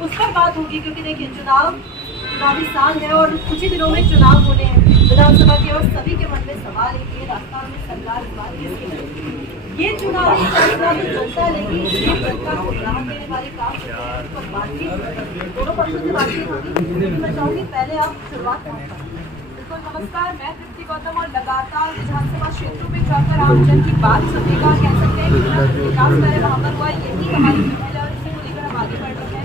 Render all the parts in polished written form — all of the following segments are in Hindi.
उस पर बात होगी, क्योंकि देखिए चुनावी साल है और कुछ ही दिनों में चुनाव होने हैं विधानसभा के, और सभी के मन में सवाल एक ही राजस्थान में सरकार इस बात की ये चुनावी फैसला तो जनता लेगी, ये जनता को राहत देने वाले काम पर बातचीत दोनों पक्षों से बातचीत होगी। मैं चाहूँगी पहले आप शुरुआत करें। नमस्कार, मैं तृप्ति गौतम और लगातार विधानसभा क्षेत्रों में जाकर आमजन की बात सुनेगा, कह सकते हैं कि विकास कार्य वहाँ पर हुआ, यही हमारी पहल है और इसी को लेकर हम आगे बढ़ रहे हैं।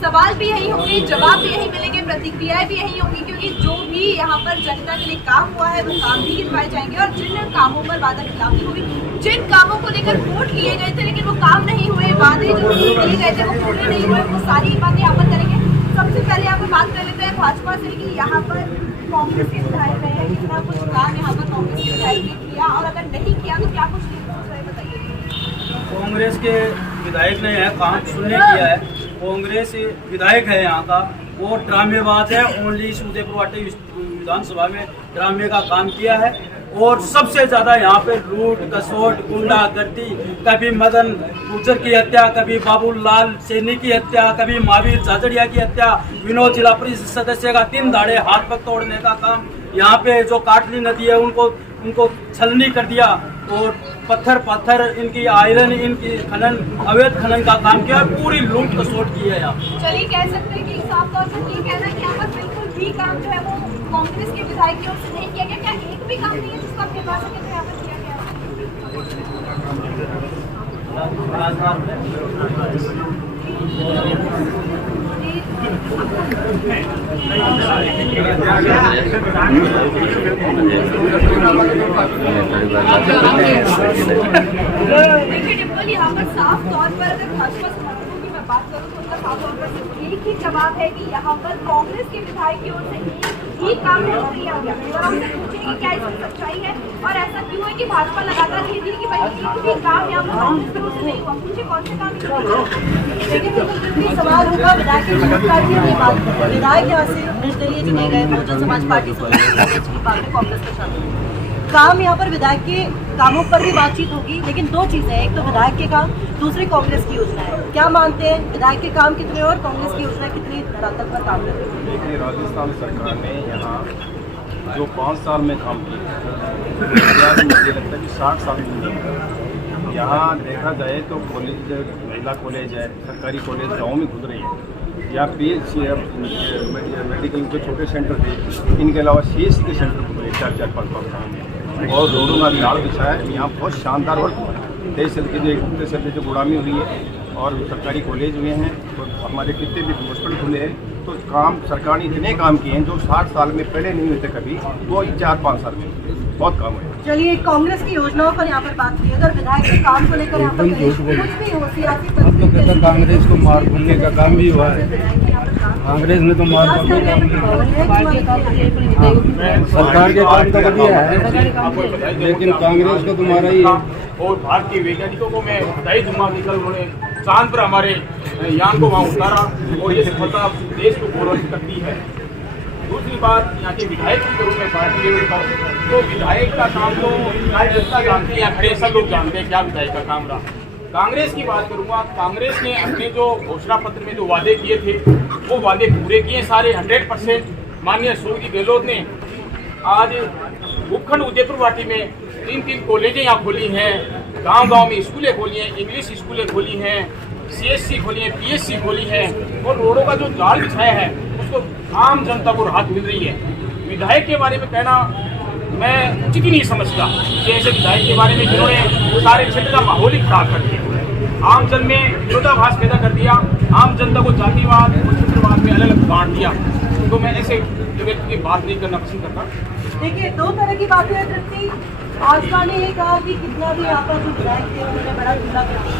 सवाल भी यही होंगे, जवाब भी यही मिलेंगे, प्रतिक्रियाएं भी यही होंगी, क्योंकि जो भी यहाँ पर जनता के लिए काम हुआ है वो काम भी गिनवाए जाएंगे और जिन कामों पर वादा खिलाफी हुई, जिन कामों को लेकर वोट लिए गए थे लेकिन वो काम नहीं हुए, वादे जो लिए गए थे वो पूरे नहीं हुए, वो सारी बातें यहाँ पर करेंगे। सबसे पहले यहाँ पर बात कर लेते हैं भाजपा से कि यहाँ पर कांग्रेस के विधायक रहे हैं, कितना कुछ काम यहाँ पर कांग्रेस के विधायक ने किया और अगर नहीं किया तो क्या कुछ नहीं, बताइए। कांग्रेस के विधायक ने यह काम सुनने किया है। कांग्रेस विधायक है यहाँ का, वो ड्रामेबाज है। ओनली उदयपुर विधानसभा में ड्रामे का काम किया है और सबसे ज्यादा यहाँ पे लूट कसोट गुंडागर्दी, कभी मदन गुर्जर की हत्या, कभी बाबूलाल सैनी की हत्या, कभी महावीर झाझड़िया की हत्या, विनोद जिला परिषद सदस्य का 3 दाड़े हाथ पग तोड़ने का काम, यहाँ पे जो काटली नदी है उनको छलनी कर दिया और पत्थर इनकी आयरन इनकी खनन अवैध खनन का काम किया, पूरी लूट कसोट की है यहाँ। चलिए कह सकते हैं कि साफ तौर पर ये कहना है कि यहाँ पर बिल्कुल भी काम जो है वो कांग्रेस के विधायक की ओर से नहीं किया गया। क्या एक भी काम नहीं है जिसको अपने पास के यहाँ पर किया देखिए डिम्पल, यहाँ पर साफ तौर पर अगर भाजपा समर्थकों की मैं बात करूँ तो उनका साफ तौर पर एक ही जवाब है कि यहाँ पर कांग्रेस के विधायक की ओर से एक ही काम है वो किया गया। और हमसे पूछेंगे कि क्या इसमें सच्चाई है और ऐसा क्यों है कि भाजपा लगातार कहती है कि भाई एक भी काम यहाँ पर कांग्रेस की ओर से नहीं हुआ। पूछे कौन से काम। लेकिन सवाल होगा विधायक की बात, विधायक यहाँ से निर्दलीय चुने गए बहुजन समाज पार्टी से कांग्रेस के साथ काम, यहाँ पर विधायक के कामों पर भी बातचीत होगी। लेकिन 2 चीजें हैं, एक तो विधायक के काम, दूसरी कांग्रेस की योजना है। क्या मानते हैं विधायक के काम कितने और कांग्रेस की योजना कितनी धरातल पर काम कर रही है? देखिए, राजस्थान सरकार ने यहाँ जो 5 साल में काम किया, मुझे लगता है कि 60 साल में यहाँ देखा जाए तो कॉलेज, महिला कॉलेज है, सरकारी कॉलेज गाँव में खुद रही है, या PHC मेडिकल के छोटे सेंटर थे, इनके अलावा CHC के सेंटर खुद रहे 4-4, 5-5 साल में, और रोडों का जाल बिछा है। यहाँ बहुत शानदार और तेईस साल की जो गुलामी हुई है और सरकारी कॉलेज हुए हैं और हमारे कितने भी हॉस्पिटल खुले हैं, तो काम सरकार ने इतने काम किए हैं जो 60 साल में पहले नहीं हुए थे कभी, तो 4-5 साल में बहुत काम हुए। चलिए कांग्रेस की योजनाओं पर यहाँ पर बात की, अगर विधायक के काम को लेकर यहाँ पर कुछ भी हो सियासी कांग्रेस को मार भूलने का काम भी हुआ है। कांग्रेस ने तो मार भूलने का सरकार के काम तो बढ़िया है, लेकिन कांग्रेस को तुम्हारा ही है। और भारतीय वैज्ञानिकों को मैं बधाई दूंगा कि कल उन्होंने चांद पर हमारे यान को वहाँ उतारा और ये सफलता देश को गौरवित करती है। दूसरी बात, यहाँ के विधायक की करूँ मैं पार्टी लेवल पर, तो विधायक का काम तो जनता जानती है, खड़े सब लोग जानते हैं क्या विधायक का काम रहा। कांग्रेस की बात करूँगा, कांग्रेस ने अपने जो घोषणा पत्र में जो वादे किए थे वो वादे पूरे किए सारे 100%। माननीय श्रीमती गहलोत ने आज भूखंड उदयपुर वाटी में 3 कॉलेजें यहाँ खोली हैं, गांव-गांव में स्कूलें खोली हैं, इंग्लिश स्कूलें खोली हैं, CHC खोली है, PHC खोली है, और रोडों का जो जाल बिछाया है उसको आम जनता को राहत मिल रही है। विधायक के बारे में कहना मैं उचित ही नहीं समझता कि ऐसे विधायक के बारे में जिन्होंने सारे क्षेत्र का माहौल ही खराब कर दिया, आम जन में विरोधाभास पैदा कर दिया, आम जनता को जातिवाद और क्षेत्रवाद में अलग अलग बांट दिया, तो मैं ऐसे व्यक्ति की बात नहीं करना पसंद करता। देखिए 2 तरह की बातें हैं तृप्ति। भाजपा ने ये कहा कि कितना भी यहाँ पर जो विधायक थे उन्होंने बड़ा झूला करती,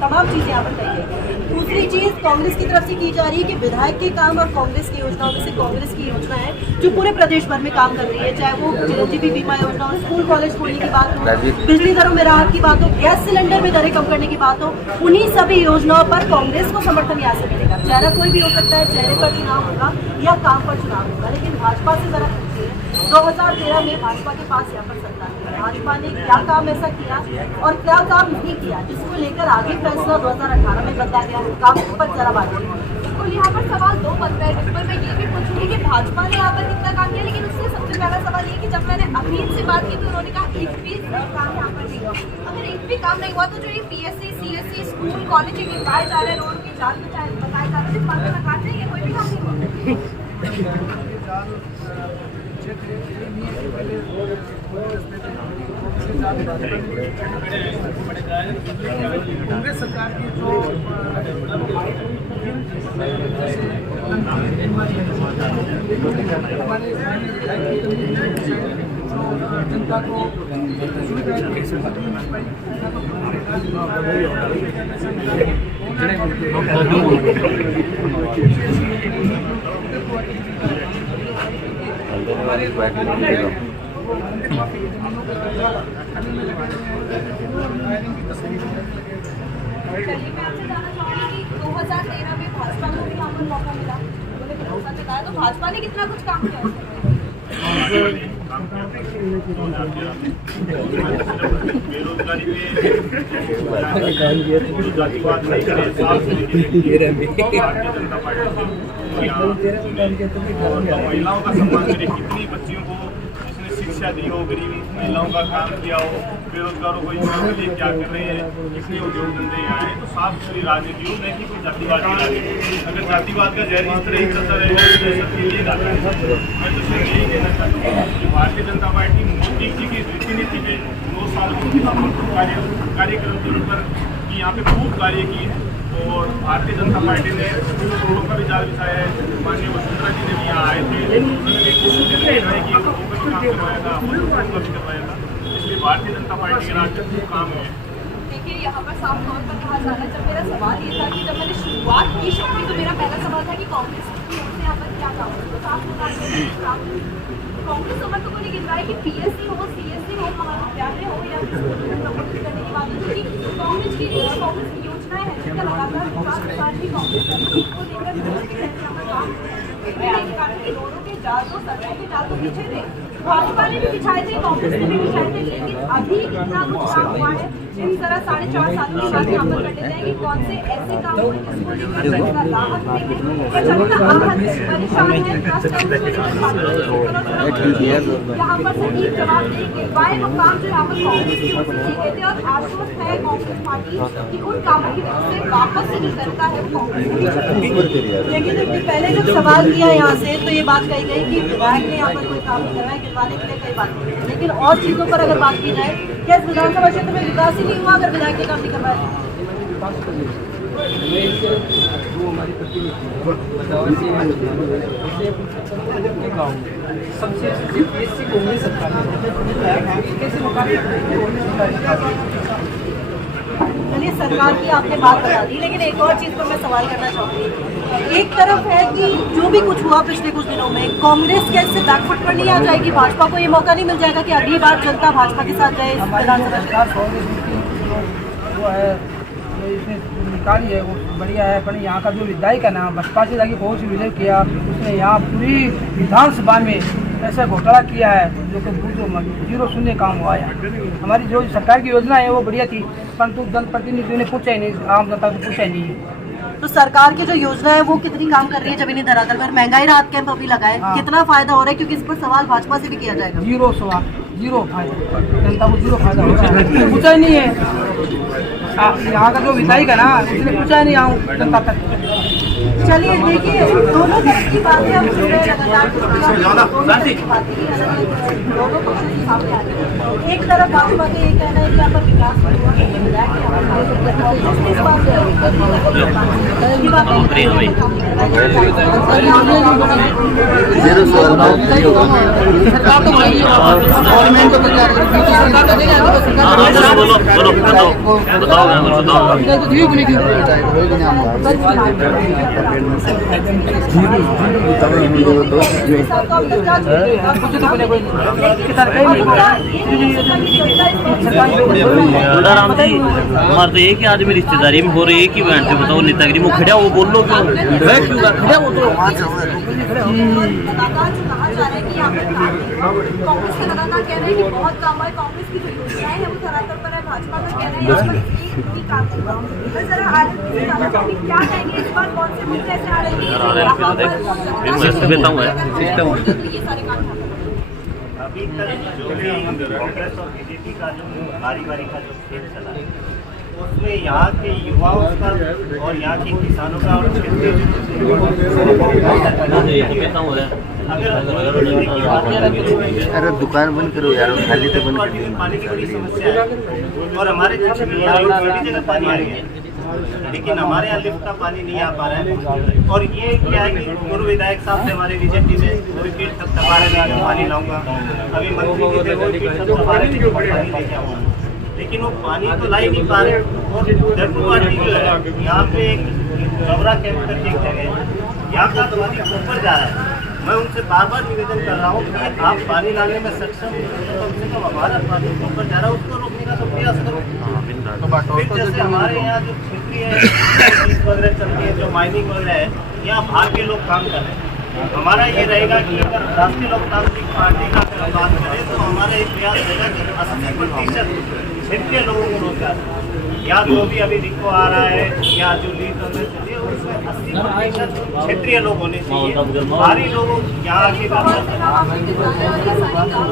तमाम चीजें यहाँ पर कही है। दूसरी चीज कांग्रेस की तरफ से की जा रही है कि विधायक के काम और कांग्रेस की योजनाओं में से कांग्रेस की योजना है जो पूरे प्रदेश भर में काम कर रही है, चाहे वो चिरंजीवी बीमा योजना हो, स्कूल कॉलेज खोलने की बात हो, बिजली दरों में राहत की बात हो, गैस सिलेंडर में दरें कम करने की बात हो, उन्हीं सभी योजनाओं पर कांग्रेस को समर्थन यहाँ से मिलेगा। चेहरा कोई भी हो सकता है, चेहरे पर चुनाव होगा या काम पर चुनाव होगा, लेकिन भाजपा से जरा पूछिए 2013 में भाजपा के पास यहाँ पर सत्ता है, भाजपा ने क्या काम ऐसा किया और क्या काम नहीं किया जिसको लेकर आगे फैसला 2018 में बदला गया, काम के ऊपर जरा बात करें। बिल्कुल, यहाँ पर सवाल दो बनता है, जिस पर मैं ये भी पूछूंगी कि भाजपा ने यहाँ पर कितना काम किया, लेकिन उससे सबसे पहला सवाल ये कि जब मैंने अखिल से बात की तो उन्होंने कहा एक भी काम यहाँ पर नहीं हुआ। अगर एक भी काम नहीं हुआ तो जो ये PSC, CSC, स्कूल, कॉलेज गिरवाए जा रहे हैं, रोड की जांच बताए जा रहे हैं, इस बात पर नकार देंगे, कोई भी काम नहीं हुआ। कांग्रेस सरकार की जो जनता को चलिए मैं आपसे जानना चाहूँगी कि 2013 में भाजपा को भी यहाँ पर मौका मिला, उन्होंने भरोसा जताया, तो भाजपा ने कितना कुछ काम किया महिलाओं का सम्मान करे, कितनी बच्चियों को इसने शिक्षा दी हो, गरीब महिलाओं का काम किया हो, बेरोजगारों को योजना लिए क्या कर रहे हैं, कितने उद्योग धंधे यहाँ है। तो साफ सुथरी राजनीति हो, नहीं कि कोई जातिवाद की राजनीति। अगर जातिवाद का जहर इस तरह ही चलता रहेगा तो देश के जाता है। मैं तो सिर्फ यही कहना चाहता हूँ कि भारतीय जनता पार्टी मोदी जी की रीति नीति पे 2 साल कार्यक्रम के ऊपर कि यहाँ पे खूब कार्य किए हैं और भारतीय जनता पार्टी ने रोडों का भी जाल बिछाया है। माननीय वसुंधरा जी ने भी यहाँ आए थे, उन्होंने भी कोशिश दिखाई कि रोडों का भी काम करवाया था, उनका भी करवाया था। इसलिए भारतीय जनता पार्टी के राज्य में काम है। देखिए, यहाँ पर साफ तौर पर कहा जा रहा है, जब मेरा सवाल ये था कि जब मैंने शुरुआत की शो की तो मेरा पहला सवाल था कि कांग्रेस की ओर से यहाँ पर क्या काम हो, तो साफ काम कांग्रेस समर्थकों ने गिनवाया कि PSC हो, CSC हो, महाविद्यालय हो या प्रमोट करने की बात हो, क्योंकि कांग्रेस की योजनाएं हैं जिनका लगातार विकास के साथ भी कांग्रेस को लेकर रोडों के जाल तो सड़कों के जाल तो पीछे थे, भाजपा ने भी बिछाए थे, कांग्रेस ने भी बिछाए थे, लेकिन अभी इतना कुछ काम हुआ है। इन तरह 4.5 साल की बात यहाँ पर कर लेते हैं कि कौन से ऐसे काम हुए जिसको लेकर जनता राहत मिले, जनता आहत है, परेशान है, यहाँ पर सटीक जवाब नहीं गिर पाए वो काम जो यहाँ पर कांग्रेस की ओर से किए गए थे और आश्वस्त है कांग्रेस पार्टी कि उन कामों की वजह से वापस से जो जनता है वो कांग्रेस। लेकिन देखिए, पहले जब सवाल किया यहाँ से तो ये बात कही गई कि विधायक ने यहाँ पर कोई काम नहीं करवाया, गिरवाने के लिए कई बात की गई। लेकिन और चीजों पर अगर बात की जाए, क्या इस विधानसभा क्षेत्र में विकास ही नहीं हुआ अगर विधायक ने काम नहीं करवाया? सबसे PSC कांग्रेस सरकार कैसे मुकाबले चलिए, सरकार की आपने बात बता दी, लेकिन एक और चीज पर मैं सवाल करना चाहूँगी। एक तरफ है कि जो भी कुछ हुआ पिछले कुछ दिनों में, कांग्रेस कैसे बैकफुट पर नहीं आ जाएगी, भाजपा को ये मौका नहीं मिल जाएगा कि अगली बार जनता भाजपा के साथ जाए विधानसभा? वो है जो इसने निकाली है वो बढ़िया है, पर यहाँ का जो विधायक है ना, बसपा से जाके बहुत सी विजय किया, उसने यहाँ पूरी विधानसभा में ऐसा घोटाला किया है जो कि 0 काम हुआ है। हमारी जो सरकार की योजना है वो बढ़िया थी, परंतु जनप्रतिनिधियों ने पूछा ही नहीं, आम जनता को पूछा ही नहीं। तो सरकार की जो योजना है वो कितनी काम कर रही है जब इन्हें धरातल पर महंगाई राहत कैंप अभी लगाए, कितना फायदा हो रहा है? क्योंकि इस पर सवाल भाजपा से भी किया जाएगा। 0 फायदा, जनता को 0 फायदा हो रहा है, पूछा ही नहीं है। यहाँ का जो विधायक है ना, उसने पूछा ही नहीं आऊँ जनता तक। चलिए, देखिए, दोनों तरफ की बातें हम सुन रहे हैं लगातार, दोनों पक्षों की सामने आ रही है। एक तरफ भाजपा का ये कहना है कि यहाँ पर विकास हुआ, विधायक के यहाँ पर इस बात बताओ राम जी हमारे तो एक ही आदमी रिश्तेदारी में हो रही है कि बहन से बताओ नेतागिरी में खड़ा वो बोल लो क्यों वह क्यों खड़ा वो तो लगातार जो कहा जा रहा है कि यहाँ पे कांग्रेस का लगातार कह रहे हैं कि बहुत काम है, कांग्रेस की जो योजनाएं है वो धरातल पर है, भाजपा का कह रहे हैं यहाँ पर एक काम कर रहा हूँ। तो जरा क्या कहेंगे इस बार कौन से मुद्दे ऐसे आ रहे हैं तो ये सारे काम अभी तक जो भी कांग्रेस और बीजेपी का जो बारी का जो खेल चला है उसमें यहाँ के युवाओं का और यहाँ के किसानों का और क्षेत्रीय अरे दुकान बंद करो यार, खाली तो बंद पानी की बड़ी समस्या है और हमारे सभी जगह पानी आ रही है, लेकिन हमारे यहाँ लिफ्ट का पानी नहीं आ पा रहा है। और ये क्या है कि पूर्व विधायक साहब थे हमारे बीजेपी में, वो भी पीठ तक दबा रहे हैं पानी लाऊंगा, अभी मंत्री जी थे वो पीठ तक दबा रहे थे पानी लेके आऊँगा, लेकिन वो पानी तो ला ही नहीं पा रहे। और डब्ल्यूआरटी जो है यहाँ पे एक डबरा कैंप करके एक जगह है, यहाँ का पानी ऊपर जा रहा है। मैं उनसे बार बार निवेदन कर रहा हूँ कि आप पानी लाने में सक्षम हो तो कम से कम हमारा पानी ऊपर जा रहा है उसको रोकने का तो प्रयास करो। फिर जैसे हमारे यहाँ जो क्षेत्रीय वगैरह चलती है, जो माइनिंग वगैरह है, यहाँ बाहर के लोग काम कर रहे हैं। हमारा ये रहेगा कि अगर राष्ट्रीय लोकतांत्रिक पार्टी का अगर बात करें तो हमारा एक प्रयास रहेगा कि 80% क्षेत्रीय लोगों को रोजगार, या जो भी अभी रिको आ रहा है या जो लीड चल रही है उसमें 80% क्षेत्रीय लोग होने चाहिए, बाहरी लोगों यहाँ के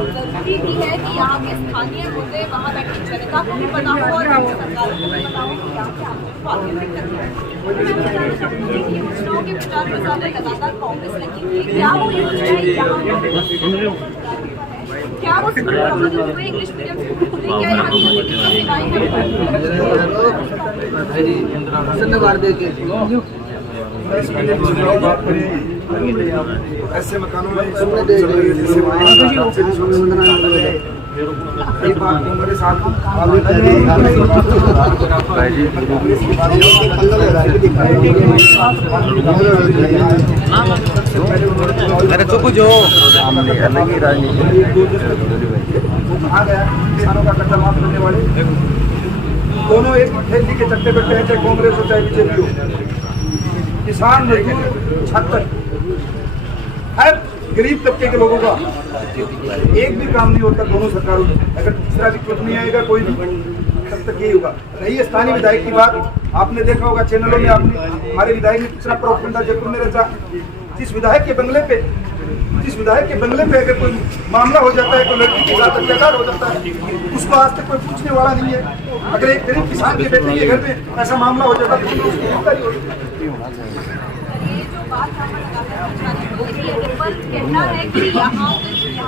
जरूरी भी है कि यहाँ के स्थानीय मुद्दे वहाँ बैठी जनता को भी पता हो और सरकार को भी पता हो कि यहाँ पे आपको दिक्कत है। योजनाओं के प्रचार प्रसार में लगातार कांग्रेस लगी हुई है, क्या वो योजनाएं यहाँ क्या वो इंग्लिश मीडियम स्कूल खुले, क्या यहाँ की सेवाएं ऐसे मकानों में एक बात मेरे साथ अरे चुप जो अलग ही राजनीति कहा गया किसानों का कर्जा माफ करने वाले दोनों एक थैली के चट्टे बैठे हैं, चाहे कांग्रेस हो चाहे बीजेपी हो। किसान मजदूर छात्र हर गरीब तबके के लोगों का एक भी काम नहीं होता दोनों सरकारों में। अगर तीसरा विकल्प नहीं आएगा कोई भी, तब तक यही होगा। रही स्थानीय विधायक की बात, आपने देखा होगा चैनलों में, आपने हमारे विधायक ने कितना प्रोपगेंडा जयपुर में रचा। जिस विधायक के बंगले पे अगर कोई मामला हो जाता है, कोई लड़की के साथ अत्याचार हो जाता है, उसको आज तक कोई पूछने वाला नहीं है। अगर एक गरीब किसान के बेटे के घर में ऐसा मामला हो जाता है तो उसकी गिरफ्तारी हो जाती है। बात यहाँ पर लगातार कहना है कि यहाँ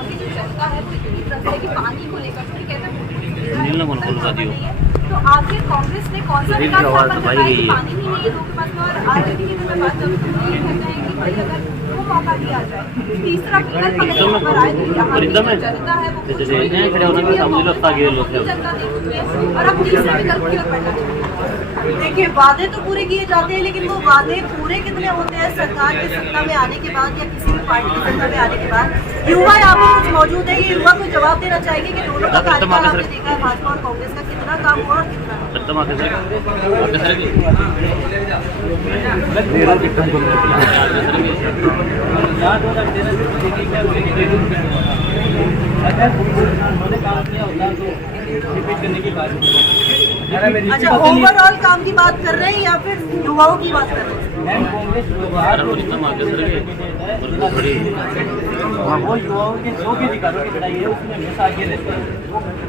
की जो जनता है वो इतनी त्रस्त है कि पानी को लेकर कहते हैं तो आखिर कांग्रेस ने कौन सा विकास पानी ही नहीं है लोगों के पास। और आरजेडी की मैं बात करूँ तो ये कहते हैं कि भाई अगर वो मौका दिया जाए, तीसरा विकल्प अगर यहाँ पर आए तो यहाँ की जो जनता है वो जनता देखती है और अब तीसरे विकल्प की ओर बढ़ना चाहिए। देखिए वादे तो पूरे किए जाते हैं, लेकिन वो वादे पूरे कितने होते हैं सरकार के सत्ता में आने के बाद या किसी भी पार्टी की सत्ता में आने के बाद। युवा यहाँ पे कुछ मौजूद है, ये युवा को जवाब देना चाहेंगे कि दोनों का कार्यकाल आपने देखा है भाजपा और कांग्रेस का, कितना काम हुआ और कितना अच्छा ओवरऑल काम की बात कर रहे हैं या फिर युवाओं की बात कर रहे हैं? वो युवाओं के जो भी अधिकारों की लड़ाई है उसमें हमेशा आगे रहते हैं।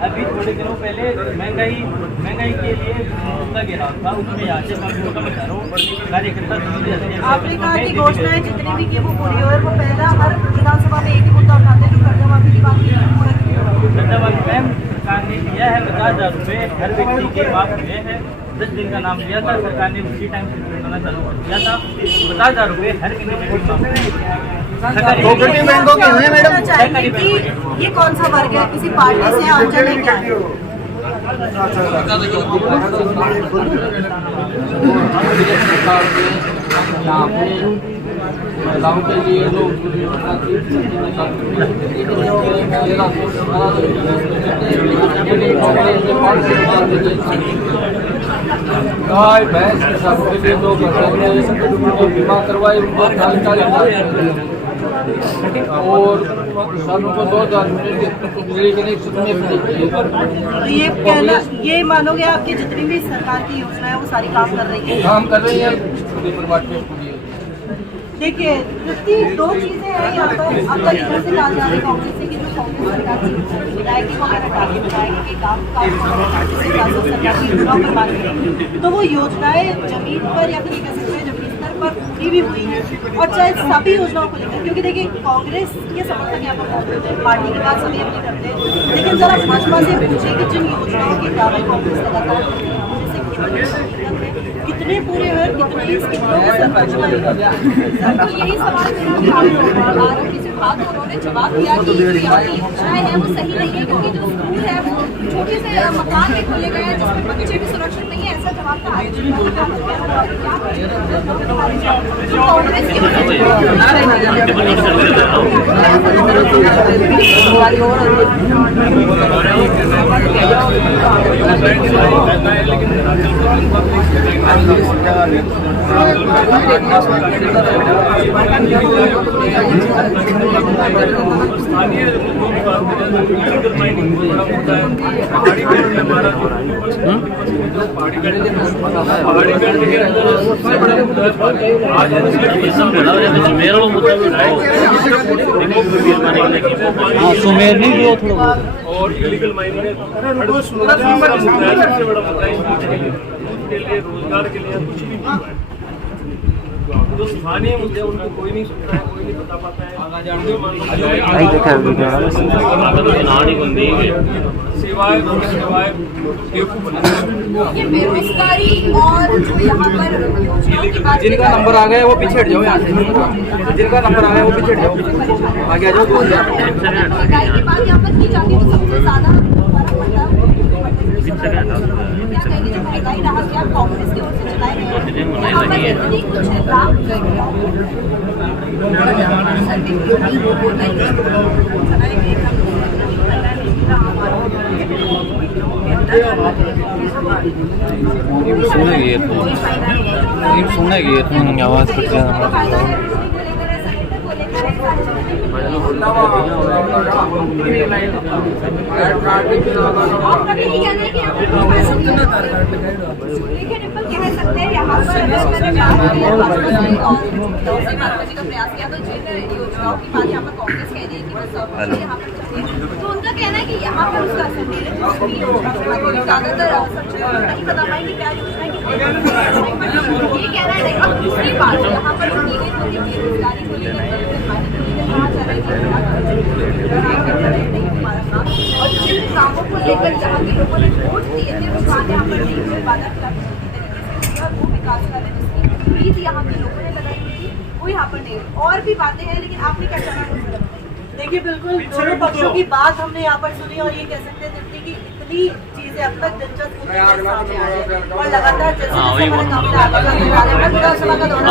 अभी थोड़े दिनों पहले महंगाई के लिए मुद्दा घेराव था, उसमें यहाँ से कार्यकर्ता। आपने कहा कि घोषणाएं जितनी भी की वो पूरी हो, वो पहला हर विधानसभा में एक ही मुद्दा उठाते हैं जो कर्जा माफी की बात की। कर्जा माफी मैम सरकार ने दिया है 50,000 रुपये हर व्यक्ति के माफ हुए हैं। 10 दिन का नाम दिया था सरकार ने, उसी टाइम से करना चालू कर दिया था। 50,000 रुपये हर कोऑपरेटिव बैंकों के हैं मैडम। ये कौन सा वर्ग है, किसी पार्टी से आमजन है क्या? यहाँ पे महिलाओं के लिए जो गाय भैंस सबके लिए तो बीमा करवाए उनको और किसानों को 2000 बिजली कनेक्शन में तो ये कहना, ये मानोगे आपकी जितनी भी सरकार की योजना है वो सारी काम कर रही है? काम कर रही है। देखिए जितनी दो चीजें हैं यहाँ पर, अब तक इधर से कहा जा रही है कांग्रेस से कि जो कांग्रेस सरकार की विधायक वगैरह हटाके विधायक के काम सरकार की योजनाओं पर बात करें तो वो योजनाएं जमीन पर या फिर कह सकते हैं जमीन स्तर पर पूरी भी हुई है, और चाहे सभी योजनाओं को लेकर, क्योंकि देखिए कांग्रेस के समर्थक यहाँ पर मौजूद है, पार्टी की बात सभी अपनी करते हैं, लेकिन जरा भाजपा से पूछे कि जिन योजनाओं के दावे कांग्रेस लगातार करती है कितने पूरे हुए, कितने कितनों को तो यही सवाल आरोपी से बात, उन्होंने जवाब दिया कि यहाँ की योजनाएं हैं वो सही नहीं है, क्योंकि जो स्कूल है वो छोटे से मकान में खोले गए हैं जिसमें बच्चे भी सुरक्षित नहीं है, ऐसा जवाब था कांग्रेस की सुमेर नहीं दियो थोड़ा और इलीगल माइनिंग है सबसे बड़ा मुद्दा है के लिए, रोजगार के लिए कुछ नहीं मिल रहा है। जो स्थानीय मुद्दे उनको कोई नहीं सुनता है, कोई नहीं बता पाता है। सेवाएं ये बेरोजगारी और जो यहाँ पर योजनाओं की बात जिनका नंबर आ गया वो पीछे हट जाओ, यहाँ से जिनका नंबर आ गया वो पीछे हट जाओ, आगे आ जाओ। महंगाई की बात यहाँ पर की जाती है तो सबसे ज्यादा क्या कहेंगे, जो महंगाई राहत क्या कांग्रेस की ओर से चलाई गई है, यहाँ पर इतनी कुछ लाभ सुनेगी आवाज कट जाना। सकते हैं यहाँ पर प्रयास किया तो जिन योजनाओं की बात यहाँ पर कांग्रेस कह रही है कि वो सब यहाँ पर चले, तो उनका कहना है कि यहाँ पर उसका असर नहीं है, ज्यादातर नहीं बता पाएंगे क्या योजना है, ये कहना है। अब दूसरी बात यहाँ पर बेरोजगारी को लेकर कहा जा रहा है और जिन कामों को लेकर जहाँ के लोगों ने वोट दिए थे वो काम यहाँ पर नहीं हुए, बाधा वो विकास कार्य जिसकी उम्मीद यहाँ के लोगों ने लगाई हुई थी वो यहाँ पर नहीं। और भी बातें हैं, लेकिन आपने क्या कहना है? देखिए बिल्कुल दोनों पक्षों की बात हमने यहाँ पर सुनी, और ये कह सकते हैं जितनी की इतनी चीजें अब तक दिलचस्प होती है सामने आ रही है, और लगातार जैसे विधानसभा का दौरा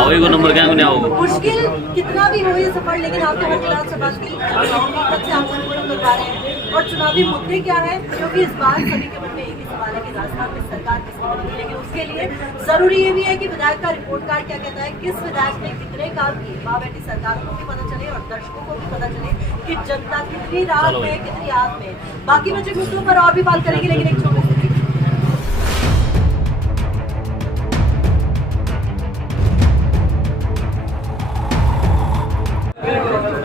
मुश्किल कितना भी हो ये सफर, लेकिन आप तो विधानसभा की से आप संपूर्ण करवा रहे हैं। और चुनावी मुद्दे क्या है, क्योंकि इस बार सभी के मन में एक ही सवाल है कि राजस्थान में सरकार किसकी बनेगी, लेकिन उसके लिए जरूरी ये भी है कि विधायक का रिपोर्ट कार्ड क्या कहता है, किस विधायक ने कितने काम किए, माँ बेटी सरकार को भी पता चले और दर्शकों को भी पता चले कि जनता कितनी राहत में, कितनी राहत में। बाकी बचे मुद्दों पर और भी बात करेंगे, लेकिन एक छोटे से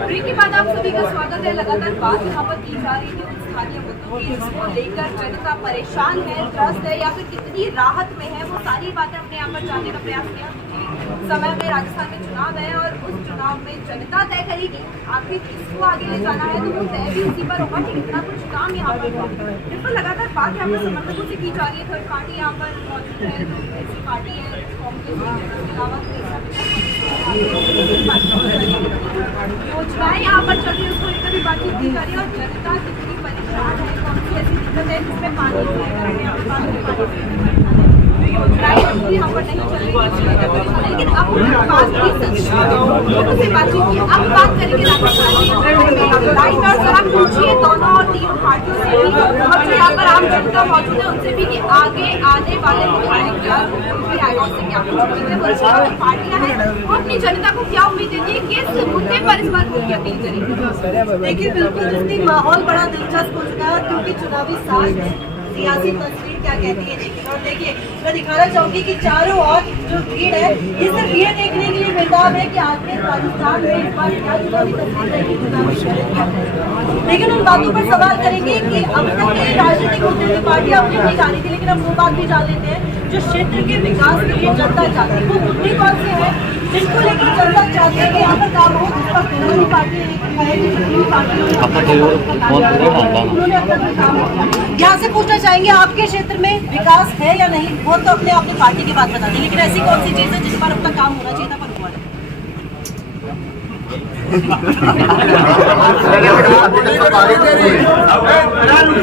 ब्रेक के बाद आप सभी का स्वागत है। लगातार बात यहाँ पर की जा रही है उन स्थानीय मुद्दों की, इसको लेकर जनता परेशान है, त्रस्त है या फिर कितनी राहत में है, वो सारी बातें हमने यहाँ पर जानने का प्रयास किया। समय में राजस्थान में चुनाव है और उस चुनाव में जनता तय करेगी आखिर किसको आगे ले जाना है, तो वो तय भी उसी पर होगा कि कितना कुछ काम यहाँ पर होगा। जिस पर लगातार बात यहाँ पर समर्थकों से की जा रही है, थर्ड पार्टी यहाँ पर मौजूद है, जो ऐसी पार्टी है कांग्रेस के अलावा योजनाएं यहाँ पर चल रही है, उसको लेकर भी बातचीत की जा रही है। और जनता कितनी परेशान है, कौन सी ऐसी दिक्कत है जिसमें पानी लड़ाई हम पर नहीं चल रही, लेकिन अब उनके पास भी लोगों से बातचीत की। अब बात करेंगे राइटर सर, आप पूछिए दोनों और तीनों पार्टियों से भी और जो यहाँ पर आम जनता मौजूद है उनसे भी कि आगे आने वाले विधायक आयोग से क्या पार्टियां हैं वो अपनी जनता को क्या उम्मीद देती है, किस मुद्दे पर इस बार वोट की अपील करेंगे। देखिए बिल्कुल जिसकी माहौल बड़ा दिलचस्प हो चुका है क्योंकि चुनावी साल है, सियासी तस्वीर क्या कहती है देखिए। और देखिए मैं दिखाना चाहूंगी कि चारों ओर जो भीड़ है ये सिर्फ ये देखने के लिए बेताब है कि आखिर राजस्थान में इस बार क्या चुनावी तस्वीर रहेगी, चुनावी शहर क्या है। लेकिन उन बातों पर सवाल करेंगे कि अब तक कई राजनीतिक मुद्दे की पार्टियां अपनी अपनी जानी थी, लेकिन अब वो बात भी जान लेते हैं जो क्षेत्र के विकास के लिए जनता चाहती है। वो मुद्दे कौन से हैं जिनको लेकर जनता चाहती है कि यहाँ पर काम हो, जिस पर दोनों ही पार्टियां उन्होंने अब तक काम किया। यहाँ से पूछना चाहेंगे आपके क्षेत्र में विकास है या नहीं, वो तो अपने अपनी पार्टी की बात बता दें, लेकिन ऐसी कौन सी चीज़ है जिस पर अब तक काम होना चाहिए था पर हुआ नहीं?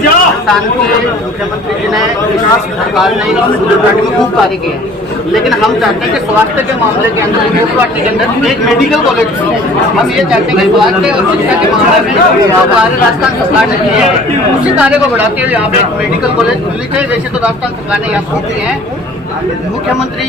राजस्थान के मुख्यमंत्री जी ने विकास सरकार ने पार्टी में खूब कार्य किए हैं, लेकिन हम चाहते हैं कि स्वास्थ्य के मामले के अंदर पार्टी के अंदर एक मेडिकल कॉलेज खुले। हम ये चाहते हैं कि स्वास्थ्य और शिक्षा के मामले में जो कार्य राजस्थान सरकार ने किए हैं उसी कार्य को बढ़ाते हुए यहाँ पे एक मेडिकल कॉलेज खुली है। वैसे तो राजस्थान सरकार ने यहाँ खोल दिए हैं। मुख्यमंत्री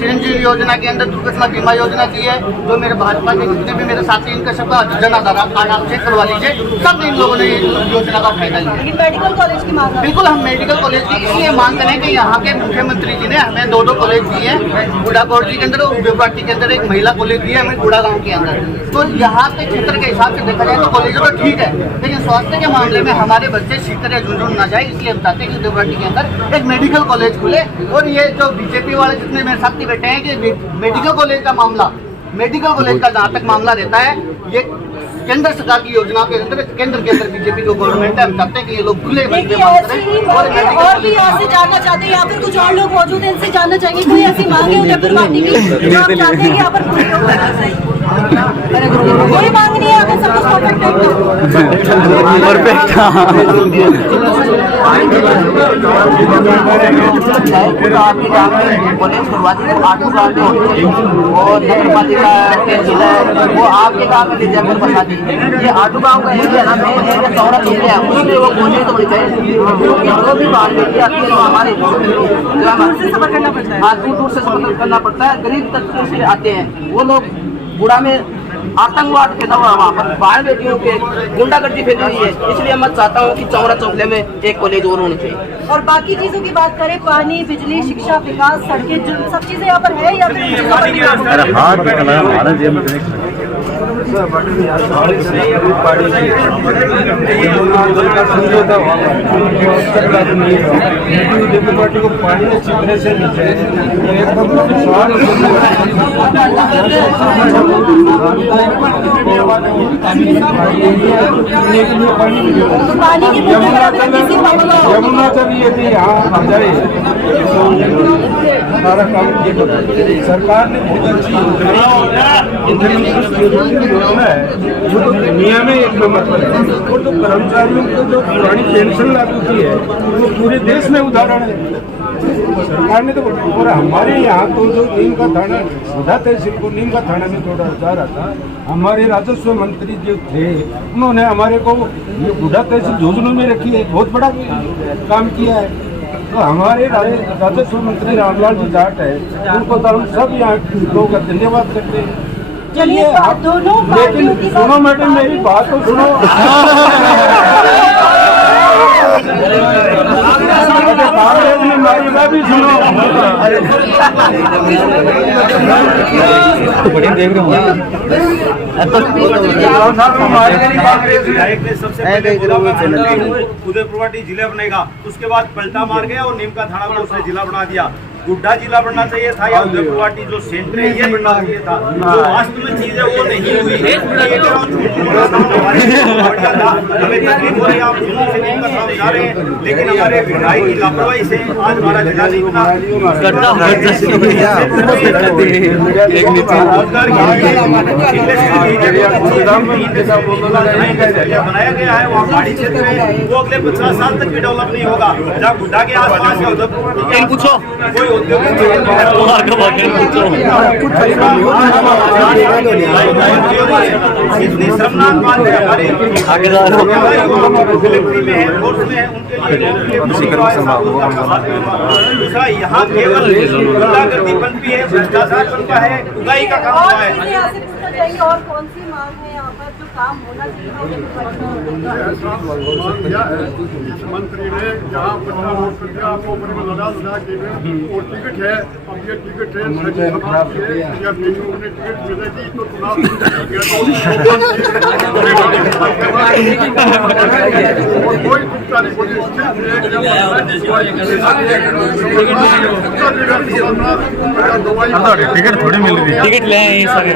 चिरंजीवी योजना के अंदर दुर्घटना बीमा योजना की है, जो मेरे भाजपा के जितने भी मेरे साथी इनका सबका जन आधार कार्ड आप चेक करवा लीजिए, सब इन लोगों ने योजना का फायदा लिया। लेकिन मेडिकल कॉलेज की मांग बिल्कुल हम मेडिकल कॉलेज की इसलिए मांग करें कि यहाँ के मुख्यमंत्री जी ने हमें दो कॉलेज दिए हैं, गुड़ाकोट जी के अंदर और बेवराटी के अंदर एक महिला कॉलेज दिया है हमें गुड़ा गाँव के अंदर। तो यहाँ के क्षेत्र के हिसाब से देखा जाए तो कॉलेज तो ठीक है, लेकिन स्वास्थ्य के मामले में हमारे बच्चे सीखकर या झुंझुन ना जाए, इसलिए हम चाहते हैं कि बेवराटी के अंदर एक मेडिकल कॉलेज खुले। और ये जो बीजेपी वाले जितने मेरे साथी बैठे हैं कि मेडिकल कॉलेज का मामला, मेडिकल कॉलेज का जहाँ तक मामला रहता है ये केंद्र सरकार की योजना के अंदर केंद्र के अंदर बीजेपी जो गवर्नमेंट है, हम चाहते हैं कि ये लोग खुले और भी यहाँ से जानना चाहते हैं, यहाँ पर कुछ और लोग मौजूद हैं, इनसे जानना चाहेंगे कोई ऐसी मांग है उदयपुर पार्टी की जो आप चाहते हैं कि यहाँ पर पूरी हो? कोई मांग नहीं है, अगर सब कुछ और नगर पालिका के जिला वो आपके गाँव में ले जाकर बसा दी। ये आटू गाँव का एरिया ना मेन चौड़ा एरिया है, उसमें वो कोने तो बड़ी चाहिए जो भी बाहर बेटी आती है तो हमारे दूर से सफर करना पड़ता है। हाँ, दूर से सफर करना पड़ता है। गरीब तबके से आते हैं वो लोग, बुढ़ा में आतंकवाद फैला हुआ वहाँ पर, बाहर बेटियों के गुंडागर्दी फैली हुई है, इसलिए मैं चाहता हूँ कि चौड़ा चौकले में एक कॉलेज और होनी चाहिए। और बाकी चीजों की बात करें, पानी, बिजली, शिक्षा, विकास, सड़कें, जो सब चीजें यहाँ पर है या पार्टी को पानी में छिपने से यमुना जब ये भी यहाँ आ जाए सारा काम किए। सरकार ने बहुत अच्छी योजना है, जो तो दुनिया में एक नंबर पर है। और जो कर्मचारियों को जो पुरानी पेंशन लागू की है वो पूरे देश में उदाहरण है। सरकार ने तो, और हमारे यहाँ तो जो नीम का थाना बुढ़ा तहसील को नीम का थाना में जोड़ा जा रहा था, हमारे राजस्व मंत्री जो थे उन्होंने हमारे को ये बुढ़ा तहसील झुंझुनू में रखी है, बहुत बड़ा काम किया है। तो हमारे राजस्व मंत्री रामलाल जी जाट है, उनको तो हम सब यहाँ लोग धन्यवाद करते हैं। चलिए दोनों, लेकिन सुनो मैडम मेरी बात तो सुनो। भी सुनो, देख रहे हो उदयपुर जिला बनेगा, उसके बाद पलटा मार गया और नीम का थाना को उसने जिला बना दिया। गुड्डा जिला बनना चाहिए था या उदयपुर जो सेंटर है ये बनना चाहिए था। जो वास्तव में चीज है वो नहीं हुई। हमें तकलीफ हो रही है, आप जुनून से नीम का थाना जा रहे हैं, लेकिन हमारे विधायक की लापरवाही से आज हमारा जिला नहीं बना। बनाया गया है वहाँ पहाड़ी क्षेत्र में, वो अगले 50 साल तक भी डेवलप नहीं होगा। जहाँ गुड्डा के आसपास या उदयपुर पूछो कोई इतनी शर्मनाक बात है हमारे मिलिट्री में है, फोर्स में है, उनके लिए यहाँ केवल गुंडागर्दी बनती है, भ्रष्टाचार बनता है, उगाई का काम और हुआ है। चीजें यहाँ से पूछना चाहिए और कौन सी मांग है यहाँ पर जो काम होना चाहिए मंत्री ने यहाँ आपको लगा के और टिकट है, अब ये टिकट है या टिकट मिलेगी तो चुनाव कोई चिंता नहीं, कोई टिकट थोड़ी मिल रही है, टिकट ले आए सारे।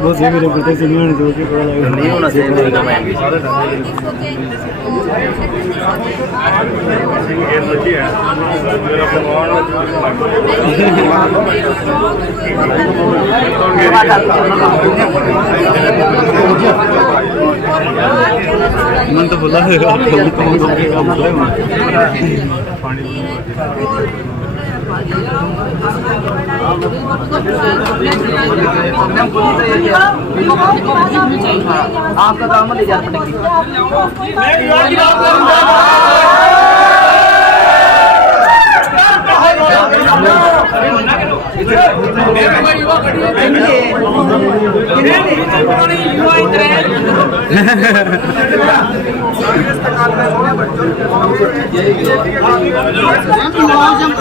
वो से मेरे पता से नहीं होने चाहिए, नहीं होना चाहिए मन तो बोला है आपका काम ले जाना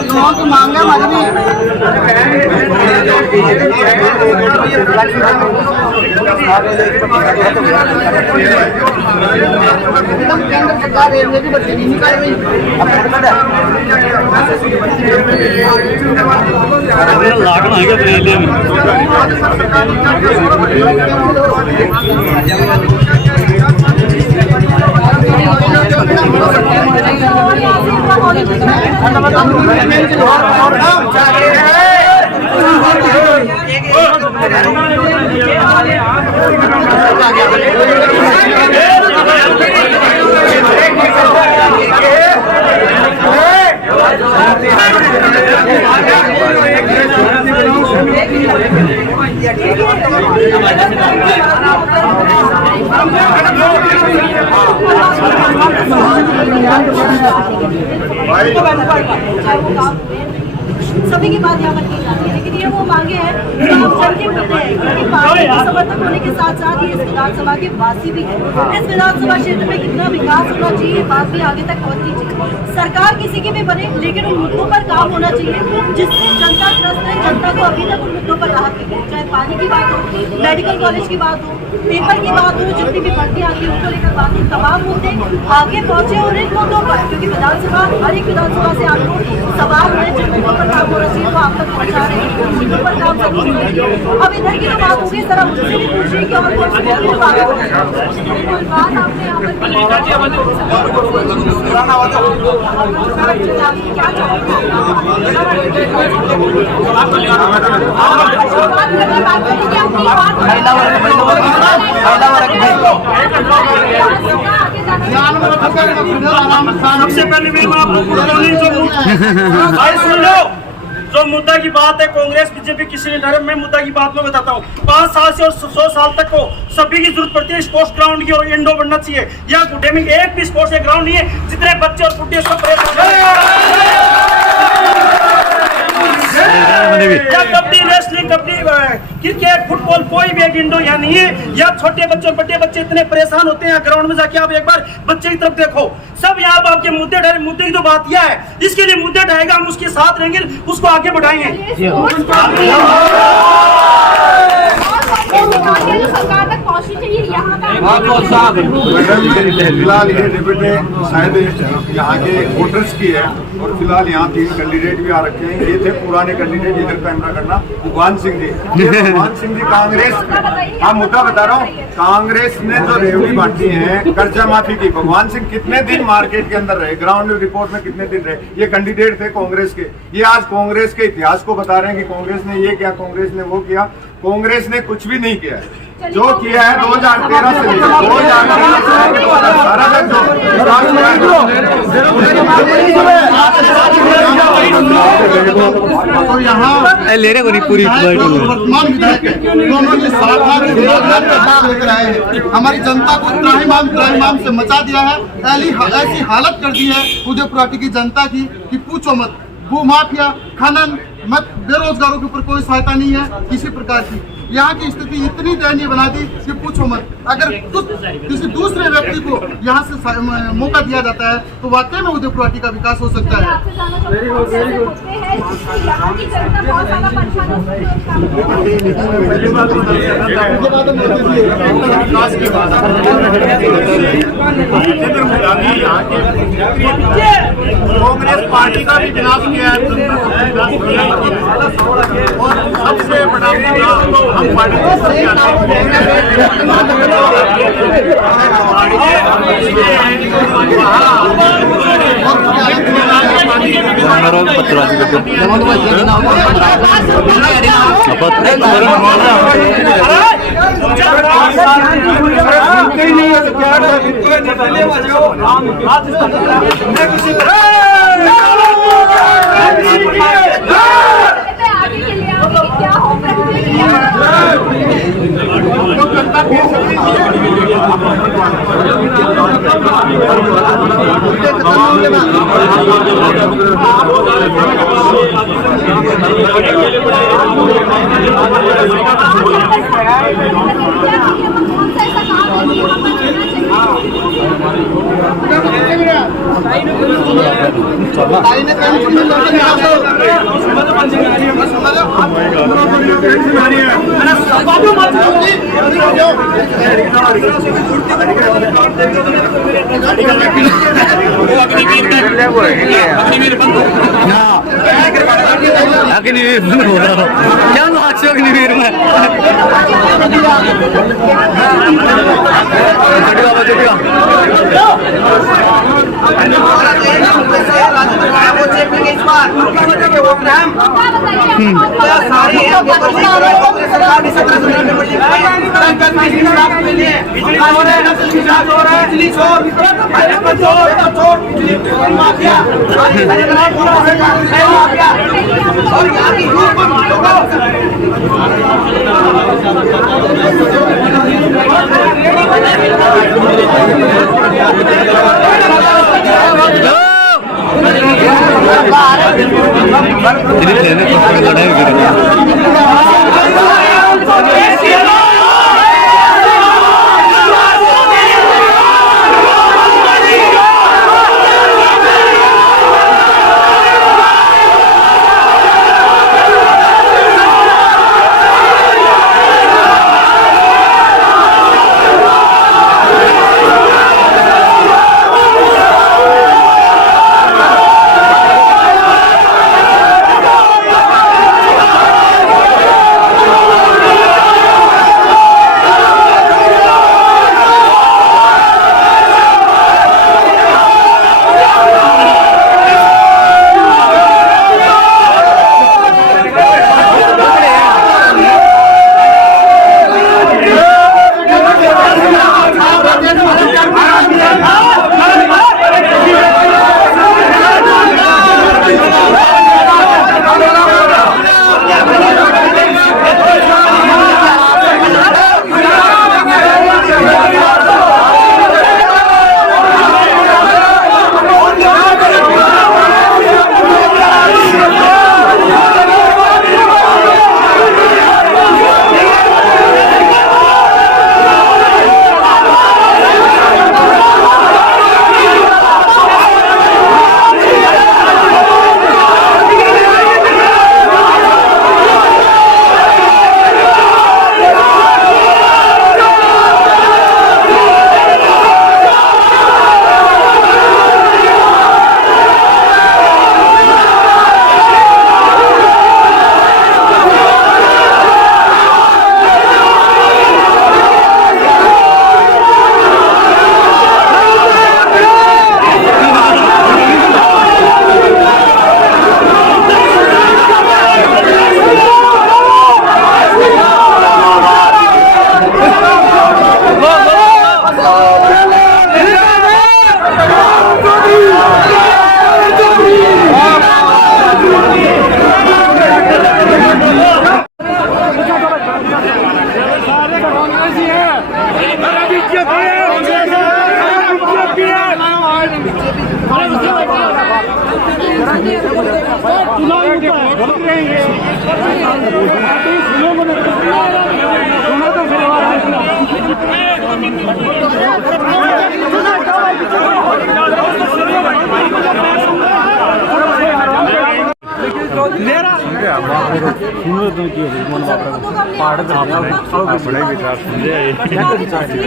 युवाओं की मांग है हमारी भी। केंद्र सरकार रेलवे की भर्ती नहीं निकाल रही। लागना है क्या रेलवे में? सभी की बात यहाँ पर की जाती है, लेकिन ये वो मांगे हैं जो आप जन के मुद्दे हैं, क्योंकि पार्टी के समर्थक होने के साथ साथ ये इस विधानसभा के वासी भी है। इस विधानसभा क्षेत्र में कितना विकास होना चाहिए, बात भी आगे तक पहुँचनी चाहिए। सरकार किसी की भी बने, लेकिन उन मुद्दों पर काम होना चाहिए जिससे जनता त्रस्त है, जनता को अभी तक उन मुद्दों पर राहत मिले। चाहे पानी की बात हो, मेडिकल कॉलेज की बात हो, पेपर की बात हो, जितनी भी भर्ती आती है उनको लेकर बात हो, तमाम मुद्दे आगे पहुँचे और इन मुद्दों पर, क्योंकि विधानसभा हर एक विधानसभा से आपको सवाल है जिन मुद्दों पर काम होना चाहिए तो आप तक पहुँचा रहे हैं, उन मुद्दों पर काम जरूर होना चाहिए। अब इधर की जो बात होगी जरा मुझसे भी पूछिए कि और कौन सी मुद्दों पर बात हो रही है। बात आपने यहाँ पर क्या सबसे पहले मैं आपको भाई सुन लो, जो मुद्दा की बात है कांग्रेस बीजेपी किसी ने धर्म में मुद्दा की बात में बताता हूँ। 5 साल से और 100 साल तक को सभी की जरूरत पड़ती है स्पोर्ट्स ग्राउंड की और इंडोर बनना चाहिए। यहाँ गुड्डे में एक भी स्पोर्ट्स ग्राउंड नहीं है, जितने बच्चे और बुढ़े सब kabaddi, wrestling, kabaddi, cricket, football, कोई भी एक इंडोर यहाँ नहीं है। यहाँ छोटे बच्चे और बड़े बच्चे इतने परेशान होते हैं, ग्राउंड में जाके आप एक बार बच्चे की तरफ देखो, सब यहाँ आपके मुद्दे ढाए। मुद्दे की तो बात यह है, इसके लिए मुद्दे ढाएगा, हम उसके साथ रहेंगे, उसको आगे बढ़ाएंगे। सरकार तक पहुँचनी चाहिए यहाँ फिलहाल ये डिबेट शायद यहाँ के वोटर्स की है और फिलहाल यहाँ 3 कैंडिडेट भी आ रखे हैं। ये थे पुराने कैंडिडेट, इधर कैमरा करना भगवान सिंह जी, ये भगवान सिंह जी कांग्रेस, हाँ मुद्दा बता रहा हूँ, कांग्रेस ने जो रेवड़ी बांटी है कर्जा माफी की, भगवान सिंह कितने दिन मार्केट के अंदर रहे, ग्राउंड रिपोर्ट में कितने दिन रहे, ये कैंडिडेट थे कांग्रेस के, ये आज कांग्रेस के इतिहास को बता रहे हैं कि कांग्रेस ने ये किया, कांग्रेस ने वो किया। कांग्रेस ने कुछ भी नहीं किया है, जो किया है 2013 से लेकर 2013 से सारा तक जो तो यहाँ ले रहे पूरी वर्तमान विधायक है, दोनों ने 7 लाख लेकर आए हैं, हमारी जनता को त्राहिमाम से मचा दिया है। ऐसी हालत कर दी है उदयपुर की जनता की कि पूछो मत। भू माफिया, खनन, मत बेरोजगारों के ऊपर कोई सहायता नहीं है किसी प्रकार की। यहाँ की स्थिति इतनी दयनीय बना दी कि पूछो मत। अगर किसी दूसरे व्यक्ति को यहाँ से मौका दिया जाता है तो वाकई में उदयपुर का विकास हो सकता है। कांग्रेस पार्टी का भी विनाश किया है और सबसे बड़ा हम पार्टी क्या नाच अग्निवीर में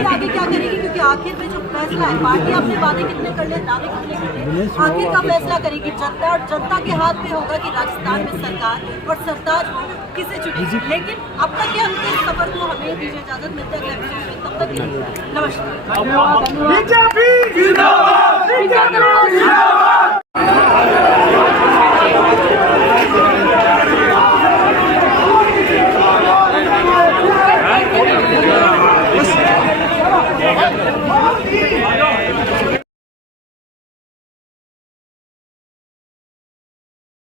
आगे क्या करेगी, क्योंकि आखिर में जो फैसला है, पार्टी अपने वादे कितने कर ले, दावे कितने कर ले, आखिर का फैसला करेगी जनता, और जनता के हाथ में होगा कि राजस्थान में सरकार और सरकार किसे चुनेगी। लेकिन अब तक के हमके इस सफर को हमें दीजिए इजाजत, मिलते हैं अगले एपिसोड में, तब तक नमस्कार।